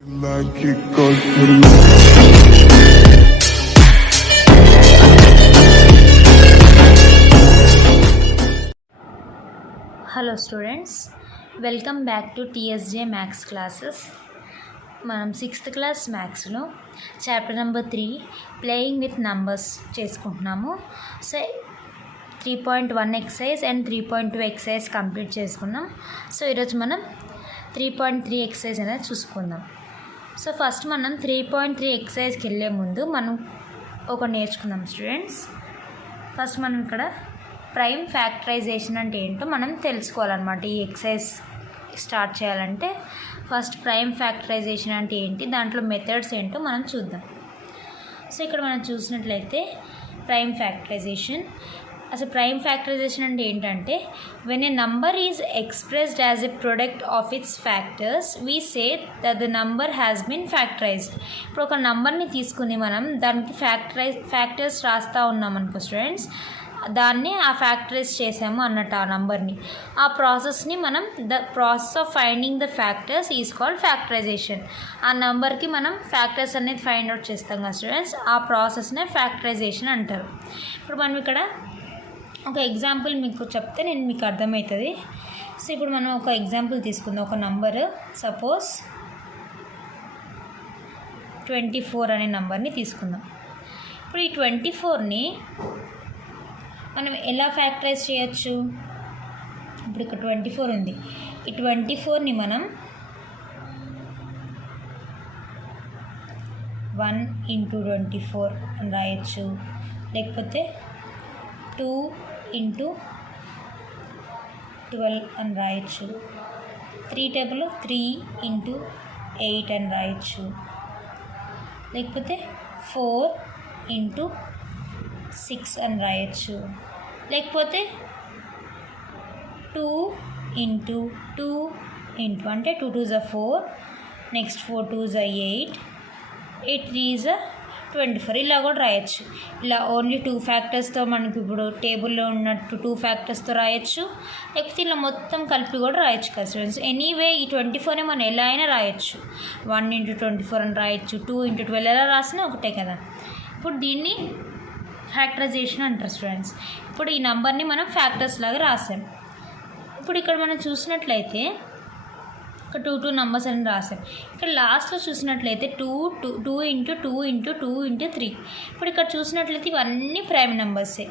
Hello students, welcome back to TSJ maths classes. మనం 6th class మ్యాథ్స్లో chapter number 3 playing with numbers చేసుకుంటున్నాము. So 3.1 exercise and 3.2 exercise complete చేసుకున్నాం. So ఈరోజు మనం 3.3 excise అనేది చూసుకుందాం. సో ఫస్ట్ మనం 3.3 ఎక్సైజ్కి వెళ్ళే ముందు మనం ఒక నేర్చుకుందాం స్టూడెంట్స్. ఫస్ట్ మనం ఇక్కడ ప్రైమ్ ఫ్యాక్టరైజేషన్ అంటే ఏంటో మనం తెలుసుకోవాలన్నమాట. ఈ ఎక్సైజ్ స్టార్ట్ చేయాలంటే ఫస్ట్ ప్రైమ్ ఫ్యాక్టరైజేషన్ అంటే ఏంటి, దాంట్లో మెథడ్స్ ఏంటో మనం చూద్దాం. సో ఇక్కడ మనం చూసినట్లయితే ప్రైమ్ ఫ్యాక్టరైజేషన్, అసలు ప్రైమ్ ఫ్యాక్టరైజేషన్ అంటే ఏంటంటే when a number is expressed as a product of its factors we say that the number has been factorised. ఇప్పుడు ఒక నంబర్ని తీసుకుని మనం దానికి ఫ్యాక్టర్స్ రాస్తూ ఉన్నాం అనుకో స్టూడెంట్స్, దాన్ని ఆ ఫ్యాక్టరైజ్ చేసాము అన్నట్టు ఆ నంబర్ని. ఆ ప్రాసెస్ని మనం the process of finding the factors is called factorisation. ఆ నెంబర్కి మనం ఫ్యాక్టర్స్ అనేది ఫైండ్ అవుట్ చేస్తాం కదా స్టూడెంట్స్, ఆ ప్రాసెస్నే ఫ్యాక్టరైజేషన్ అంటారు. ఇప్పుడు మనం ఇక్కడ ఒక ఎగ్జాంపుల్ మీకు చెప్తే నేను మీకు అర్థమవుతుంది. సో ఇప్పుడు మనం ఒక ఎగ్జాంపుల్ తీసుకుందాం. ఒక నంబరు సపోజ్ 24 అనే నంబర్ని తీసుకుందాం. ఇప్పుడు ఈ 24ని మనం ఎలా ఫ్యాక్టరైజ్ చేయొచ్చు? ఇప్పుడు ఇక్కడ 24 ఉంది. ఈ 24ని మనం 1 × 24 అని రాయొచ్చు, లేకపోతే 2 × 12 అని రాయొచ్చు, 3 టేబుల్ 3 × 8 అని రాయొచ్చు, లేకపోతే 4 × 6 అని రాయొచ్చు, లేకపోతే 2 × 2 × అంటే 2 2s are 4, next 4 2s are 8, 8 3s are 24 ఇలా కూడా రాయొచ్చు. ఇలా ఓన్లీ 2 ఫ్యాక్టర్స్తో మనకి ఇప్పుడు టేబుల్లో ఉన్నట్టు 2 ఫ్యాక్టర్స్తో రాయొచ్చు, లేకపోతే ఇలా మొత్తం కలిపి కూడా రాయొచ్చు కదా స్టూడెంట్స్. ఎనీవే ఈ 24ని మనం ఎలా అయినా రాయొచ్చు. 1 × 24 అని రాయొచ్చు, 2 × 12 ఎలా రాసినా ఒకటే కదా. ఇప్పుడు దీన్ని ఫ్యాక్టరైజేషన్ అంటారు స్టూడెంట్స్. ఇప్పుడు ఈ నెంబర్ని మనం ఫ్యాక్టర్స్ లాగా రాసాం. ఇప్పుడు ఇక్కడ మనం చూసినట్లయితే ఇక్కడ 2 2 నెంబర్స్ అని రాసాం. ఇక్కడ లాస్ట్లో చూసినట్లయితే 2 × 2 × 2 × 3. ఇప్పుడు ఇక్కడ చూసినట్లయితే ఇవన్నీ ప్రైమ్ నెంబర్సే.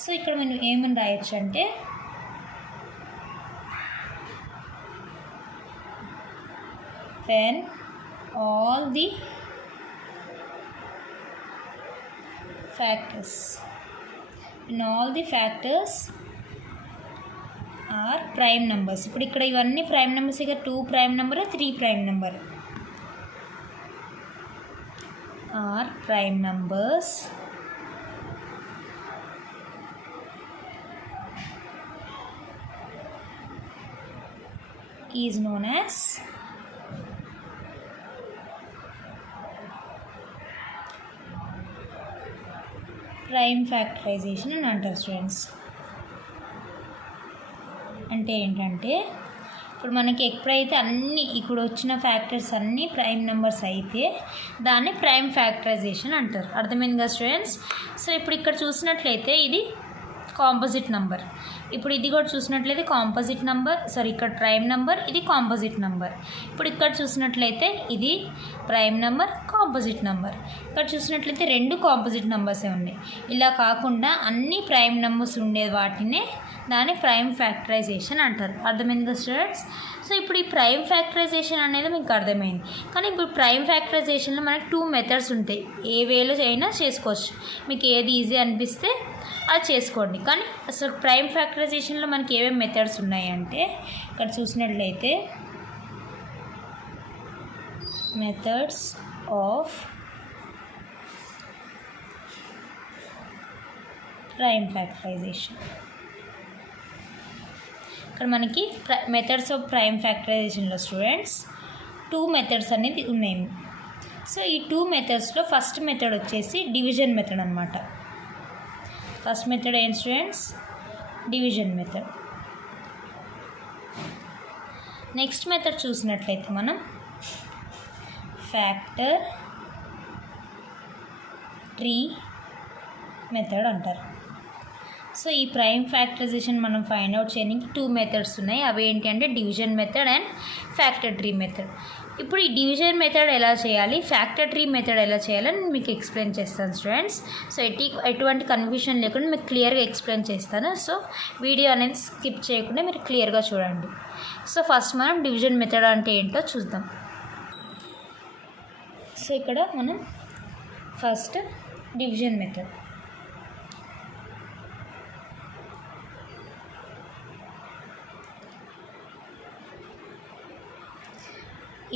సో ఇక్కడ మనం ఏమని రాయొచ్చు అంటే when all the factors are prime numbers. ఇప్పుడు ఇక్కడ ఇవన్నీ ప్రైమ్ నెంబర్స్. ఇక 2 prime number, 3 prime number are prime numbers is known as prime factorisation అని అంటారు స్టూడెంట్స్. అంటే ఏంటంటే ఇప్పుడు మనకి ఎప్పుడైతే అన్నీ ఇప్పుడు వచ్చిన ఫ్యాక్టర్స్ అన్నీ ప్రైమ్ నెంబర్స్ అయితే దాన్ని ప్రైమ్ ఫ్యాక్టరైజేషన్ అంటారు. అర్థమైంది కదా స్టూడెంట్స్. సో ఇప్పుడు ఇక్కడ చూసినట్లయితే ఇది కాంపోజిట్ నెంబర్. ఇప్పుడు ఇది కూడా చూసినట్లయితే కాంపోజిట్ నెంబర్, ఇక్కడ ప్రైమ్ నెంబర్, ఇది కాంపోజిట్ నెంబర్. ఇప్పుడు ఇక్కడ చూసినట్లయితే ఇది ప్రైమ్ నెంబర్, కాంపోజిట్ నెంబర్. ఇక్కడ చూసినట్లయితే 2 కాంపోజిట్ నెంబర్సే ఉన్నాయి. ఇలా కాకుండా అన్ని ప్రైమ్ నెంబర్స్ ఉండే వాటినే దాన్ని ప్రైమ్ ఫ్యాక్టరైజేషన్ అంటారు. అర్థమైంది కదా స్టూడెంట్స్. సో ఇప్పుడు ఈ ప్రైమ్ ఫ్యాక్టరైజేషన్ అనేది మీకు అర్థమైంది. కానీ ఇప్పుడు ప్రైమ్ ఫ్యాక్టరైజేషన్లో మనకి 2 మెథడ్స్ ఉంటాయి. ఏ వేలో అయినా చేసుకోవచ్చు, మీకు ఏది ఈజీ అనిపిస్తే అది చేసుకోండి. కానీ అసలు ప్రైమ్ ఫ్యాక్టరైజేషన్లో మనకి ఏమేమి మెథడ్స్ ఉన్నాయంటే ఇక్కడ చూసినట్లయితే మెథడ్స్ ఆఫ్ ప్రైమ్ ఫ్యాక్టరైజేషన్. ఇక్కడ మనకి మెథడ్స్ ఆఫ్ ప్రైమ్ ఫ్యాక్టరైజేషన్లో స్టూడెంట్స్ 2 మెథడ్స్ అనేది ఉన్నాయి. సో ఈ 2 మెథడ్స్లో ఫస్ట్ మెథడ్ వచ్చేసి డివిజన్ మెథడ్ అనమాట. ఫస్ట్ మెథడ్ ఏంటి students? Division method. Next method చూసినట్లయితే మనం ఫ్యాక్టర్ ట్రీ మెథడ్ అంటారు. సో ఈ ప్రైమ్ ఫ్యాక్టరైజేషన్ మనం ఫైండ్ అవుట్ చేయడానికి 2 మెథడ్స్ ఉన్నాయి. అవి ఏంటి అంటే division method and factor tree method. ఇప్పుడు ఈ డివిజన్ మెథడ్ ఎలా చేయాలి, ఫ్యాక్టర్ ట్రీ మెథడ్ ఎలా చేయాలని మీకు ఎక్స్ప్లెయిన్ చేస్తాను స్టూడెంట్స్. సో ఎటువంటి కన్ఫ్యూషన్ లేకుండా మీకు క్లియర్గా ఎక్స్ప్లెయిన్ చేస్తాను. సో వీడియో అనేది స్కిప్ చేయకుండా మీరు క్లియర్గా చూడండి. సో ఫస్ట్ మనం డివిజన్ మెథడ్ అంటే ఏంటో చూద్దాం. సో ఇక్కడ మనం ఫస్ట్ డివిజన్ మెథడ్.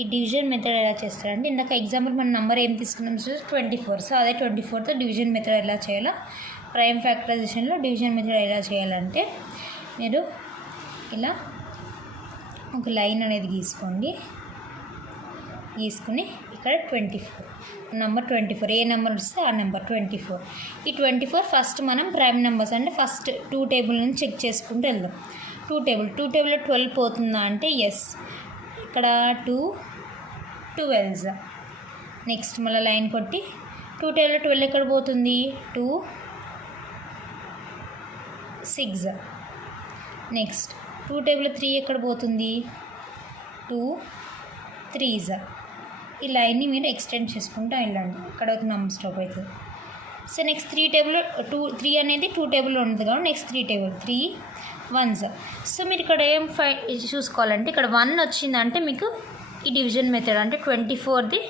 ఈ డివిజన్ మెథడ్ ఎలా చేస్తారంటే ఇందాక ఎగ్జాంపుల్ మన నెంబర్ ఏం తీసుకున్నాం సార్ 24. సో అదే 24తో డివిజన్ మెథడ్ ఎలా చేయాలో, ప్రైమ్ ఫ్యాక్టరైజేషన్లో డివిజన్ మెథడ్ ఎలా చేయాలంటే మీరు ఇలా ఒక లైన్ అనేది గీసుకుని ఇక్కడ 24 నెంబర్ 24 ఏ నెంబర్ వస్తే ఆ నెంబర్ 24. ఈ 24 ఫస్ట్ మనం ప్రైమ్ నెంబర్స్ అంటే ఫస్ట్ 2 టేబుల్ నుంచి చెక్ చేసుకుంటూ వెళ్దాం. 2 టేబుల్లో 12 పోతుందా అంటే ఎస్. ఇక్కడ 2 12. నెక్స్ట్ మళ్ళీ లైన్ కొట్టి 2 టేబుల్లో 12 ఎక్కడ పోతుంది, 2 6. నెక్స్ట్ 2 టేబుల్లో 3 ఎక్కడ పోతుంది, 2 3. ఈ లైన్ని మీరు ఎక్స్టెండ్ చేసుకుంటూ వెళ్ళండి. ఇక్కడ ఒక నెంబర్ స్టాప్ అవుతుంది. సో నెక్స్ట్ 3 టేబుల్లో 3 అనేది 2 టేబుల్లో ఉంటుంది కాబట్టి నెక్స్ట్ 3 టేబుల్ 3 1s. సో మీరు ఇక్కడ ఏం చూసుకోవాలంటే ఇక్కడ 1 వచ్చిందంటే మీకు ఈ డివిజన్ మెథడ్ అంటే 24ది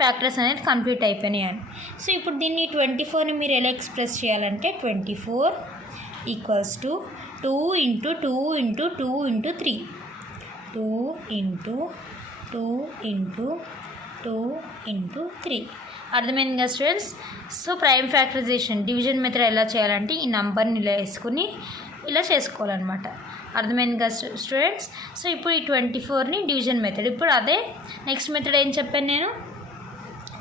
ఫ్యాక్టర్స్ అనేది కంప్లీట్ అయిపోయినాయి అని. సో ఇప్పుడు దీన్ని 24ని మీరు ఎలా ఎక్స్ప్రెస్ చేయాలంటే 24 equals to 2 into 2 into 2 into 3, 2 into 2 into 2 into 3. అర్థమైంది కదా students. So prime factorisation division method ఎలా చేయాలంటే ఈ నెంబర్ని ఇలా వేసుకుని ఇలా చేసుకోవాలన్నమాట. అర్థమైంది కదా స్టూడెంట్స్. సో ఇప్పుడు ఈ 24ని డివిజన్ మెథడ్. ఇప్పుడు అదే నెక్స్ట్ మెథడ్ ఏం చెప్పాను నేను,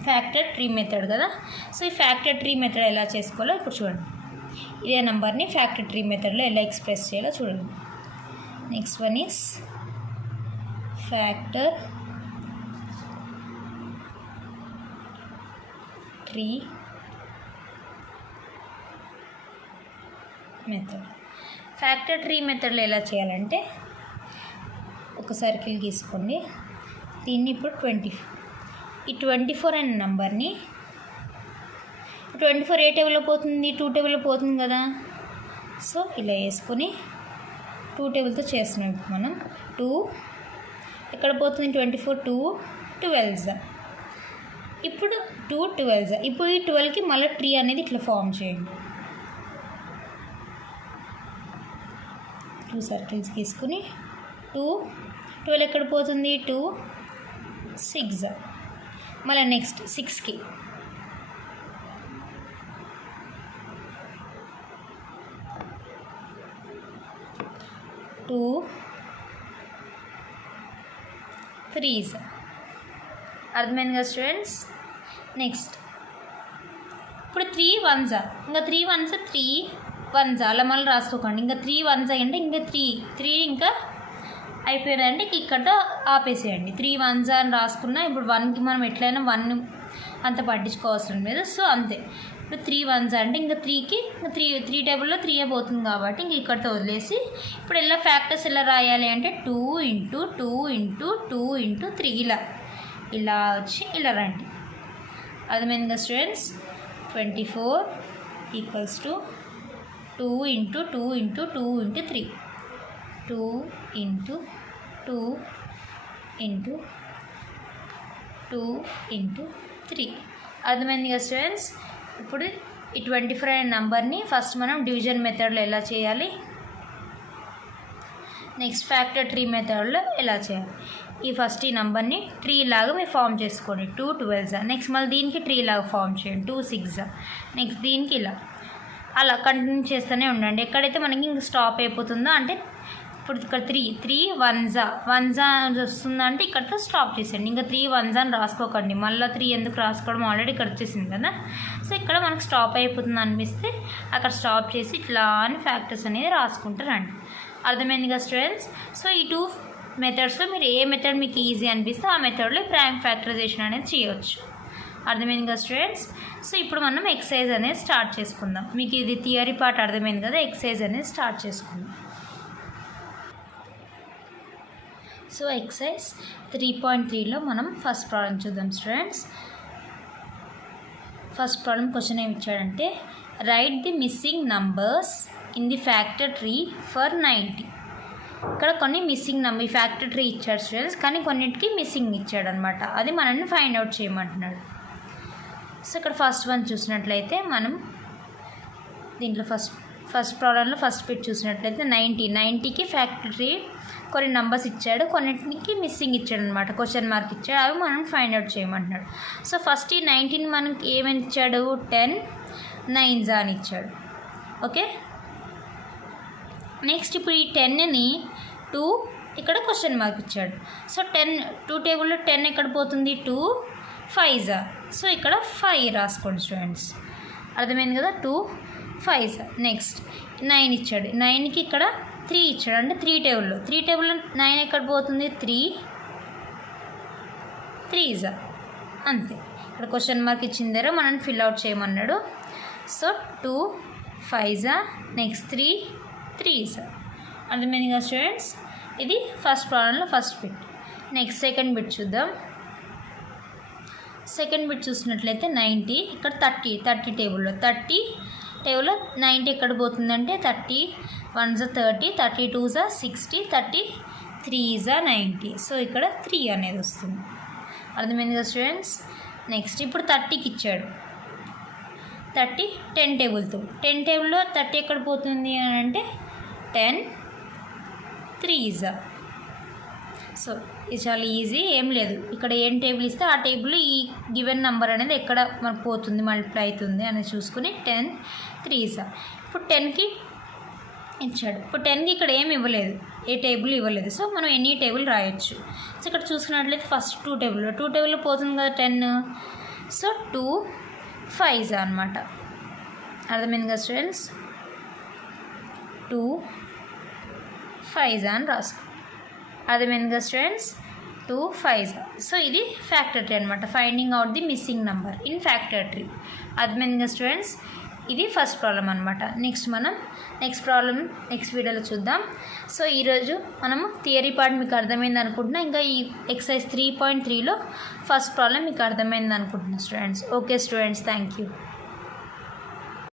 ఫ్యాక్టర్ ట్రీ మెథడ్ కదా. సో ఈ ఫ్యాక్టర్ ట్రీ మెథడ్ ఎలా చేసుకోవాలో ఇప్పుడు చూడండి. ఇదే నెంబర్ని ఫ్యాక్టర్ ట్రీ మెథడ్లో ఎలా ఎక్స్ప్రెస్ చేయాలో చూడండి. Next one is factor tree method. Factor tree మెథడ్లో ఎలా చేయాలంటే ఒక సర్కిల్ గీసుకోండి. దీన్ని ఇప్పుడు 24, ఈ 24 అనే నెంబర్ని 24 ఏ టేబుల్లో పోతుంది, 2 టేబుల్లో పోతుంది కదా. సో ఇలా వేసుకొని 2 టేబుల్తో చేస్తున్నాం. ఇప్పుడు మనం 2 ఎక్కడ పోతుంది, 24 2 12. ఇప్పుడు 2 12. ఇప్పుడు ఈ 12కి మళ్ళీ ట్రీ అనేది ఇట్లా ఫామ్ చేయండి. 2 సర్కిల్స్ తీసుకుని 2 12 ఎక్కడ పోతుంది, 2 6. మళ్ళీ నెక్స్ట్ 6కి 2 3s. అర్థమైంది కదా స్టూడెంట్స్. నెక్స్ట్ ఇప్పుడు 3 1s, ఇంకా 3 1s 3 1s అలా మళ్ళీ రాసుకోకండి. ఇంకా 3 1s అంటే ఇంకా 3 ఇంకా అయిపోయిందంటే ఇక్కడతో ఆపేసేయండి. 3 1s అని రాసుకున్నా ఇప్పుడు 1కి మనం ఎట్లయినా 1 అంత పట్టించుకోవాల్సిన లేదు. సో అంతే. ఇప్పుడు 3 1s అంటే ఇంకా 3కి 3 టేబుల్లో 3 పోతుంది కాబట్టి ఇంక ఇక్కడతో వదిలేసి ఇప్పుడు ఎలా ఫ్యాక్టర్స్ ఎలా రాయాలి అంటే 2 ఇంటూ 2 ఇంటూ 2 ఇంటూ 3 ఇలా వచ్చి ఇలా రండి. అర్థమైంది కదా students. 24 equals to 2 into 2 into 2 into 3, 2 into 2 into 2 into 3. అర్థమైంది కదా స్టూడెంట్స్. ఇప్పుడు ఈ 24 అనే నెంబర్ని ఫస్ట్ మనం డివిజన్ మెథడ్లో ఎలా చేయాలి, నెక్స్ట్ ఫ్యాక్టర్ ట్రీ మెథడ్లో ఎలా చేయాలి. ఈ ఫస్ట్ ఈ నెంబర్ని ట్రీ లాగా మీరు ఫామ్ చేసుకోండి. 2 12s. నెక్స్ట్ మళ్ళీ దీనికి ట్రీ లాగా ఫామ్ చేయండి. 2 6. నెక్స్ట్ దీనికి ఇలా అలా కంటిన్యూ చేస్తూనే ఉండండి. ఎక్కడైతే మనకి ఇంక స్టాప్ అయిపోతుందో అంటే ఇప్పుడు ఇక్కడ 3 1s వస్తుందంటే ఇక్కడతో స్టాప్ చేసేయండి. ఇంకా 3 1s అని రాసుకోకండి. మళ్ళీ 3 ఎందుకు రాసుకోవడం, ఆల్రెడీ ఇక్కడ వచ్చేసింది కదా. సో ఇక్కడ మనకు స్టాప్ అయిపోతుంది అనిపిస్తే అక్కడ స్టాప్ చేసి ఇట్లా అని ఫ్యాక్టర్స్ అనేది రాసుకుంటారండి. అర్థమైంది కదా స్టూడెంట్స్. సో ఈ 2 మెథడ్స్లో మీరు ఏ మెథడ్ మీకు ఈజీ అనిపిస్తే ఆ మెథడ్లో ప్రైమ్ ఫ్యాక్టరైజేషన్ అనేది చేయవచ్చు. అర్థమైంది కదా స్టూడెంట్స్? సో ఇప్పుడు మనం ఎక్సర్సైజ్ అనేది స్టార్ట్ చేసుకుందాం. మీకు ఇది థియరీ పార్ట్ అర్థమైంది కదా, ఎక్సర్సైజ్ అనేది స్టార్ట్ చేసుకుందాం. సో ఎక్సర్సైజ్ 3.3లో మనం ఫస్ట్ ప్రాబ్లం చూద్దాం స్టూడెంట్స్. ఫస్ట్ ప్రాబ్లం క్వశ్చన్ ఏమి ఇచ్చాడంటే right the missing numbers in the factor tree for 90. ఇక్కడ కొన్ని మిస్సింగ్ నంబర్ ఈ ఫ్యాక్టర్ ట్రీ ఇచ్చాడు స్టూడెంట్స్, కానీ కొన్నిటికి మిస్సింగ్ ఇచ్చాడు అనమాట. అది మనల్ని ఫైండ్ అవుట్ చేయమంటున్నాడు. సో ఇక్కడ ఫస్ట్ వన్ చూసినట్లయితే మనం దీంట్లో ఫస్ట్ ప్రాబ్లంలో ఫస్ట్ బిట్ చూసినట్లయితే 90కి ఫ్యాక్టర్ ట్రీ కొన్ని నంబర్స్ ఇచ్చాడు, కొన్నిటికి మిస్సింగ్ ఇచ్చాడు అనమాట, క్వశ్చన్ మార్క్ ఇచ్చాడు. అవి మనం ఫైండ్ అవుట్ చేయమంటున్నాడు. సో ఫస్ట్ ఈ 19 మనకి ఏమని ఇచ్చాడు, 10 9s అని ఇచ్చాడు. ఓకే, నెక్స్ట్ ఇప్పుడు ఈ 10ని 2 ఇక్కడ క్వశ్చన్ మార్క్ ఇచ్చాడు. సో 2 టేబుల్లో 10 ఎక్కడ పోతుంది, 2 5s. సో ఇక్కడ 5 రాసుకోండి స్టూడెంట్స్. అర్థమైంది కదా, 2 5s. నెక్స్ట్ 9 ఇచ్చాడు, 9కి ఇక్కడ 3 ఇచ్చాడు, అంటే 3 టేబుల్లో 9 ఎక్కడ పోతుంది, 3s. అంతే, ఇక్కడ క్వశ్చన్ మార్క్ ఇచ్చిన దగ్గర మనం ఫిల్ అవుట్ చేయమన్నాడు. So 2 5s, next 3 3s. అర్థమైంది కదా స్టూడెంట్స్? ఇది ఫస్ట్ ప్రాబ్లంలో first bit. Next second bit చూద్దాం. సెకండ్ బిట్ చూసినట్లయితే 90, ఇక్కడ 30 టేబుల్లో 90 ఎక్కడ పోతుందంటే 30 1s 30, 32s 60, 33s 90. సో ఇక్కడ 3 అనేది వస్తుంది. అర్థమైంది కదా స్టూడెంట్స్? నెక్స్ట్ ఇప్పుడు 30కి ఇచ్చాడు, 10 టేబుల్లో 30 ఎక్కడ పోతుంది అని అంటే 10 3s. సో ఇది చాలా ఈజీ, ఏం లేదు. ఇక్కడ ఏం టేబుల్ ఇస్తే ఆ టేబుల్లో ఈ గివెన్ నెంబర్ అనేది ఎక్కడ మనకు పోతుంది, మల్టిప్లై అవుతుంది అనేది చూసుకుని 10 3s. ఇప్పుడు 10కి ఇచ్చాడు, ఇప్పుడు 10కి ఇక్కడ ఏమి ఇవ్వలేదు, ఏ టేబుల్ ఇవ్వలేదు. సో మనం ఎనీ టేబుల్ రాయొచ్చు. సో ఇక్కడ చూసుకున్నట్లయితే ఫస్ట్ 2 టేబుల్లో పోతుంది కదా 10. సో 2 5s అనమాట. అర్థమైంది కదా స్టూడెంట్స్? 2 5s అని రాసుకో. అర్థమైంది కదా స్టూడెంట్స్? 2 5s. సో ఇది ఫ్యాక్టర్ ట్రీ అనమాట, finding out the missing number in factor tree. అర్థమైంది కదా స్టూడెంట్స్? ఇది ఫస్ట్ ప్రాబ్లం అనమాట. నెక్స్ట్ ప్రాబ్లం నెక్స్ట్ వీడియోలో చూద్దాం. సో ఈరోజు మనము థియరీ పార్ట్ మీకు అర్థమైంది అనుకుంటున్నా. ఇంకా ఈ ఎక్సర్సైజ్ 3.3లో ఫస్ట్ ప్రాబ్లం మీకు అర్థమైంది అనుకుంటున్నా students. Okay students, thank you.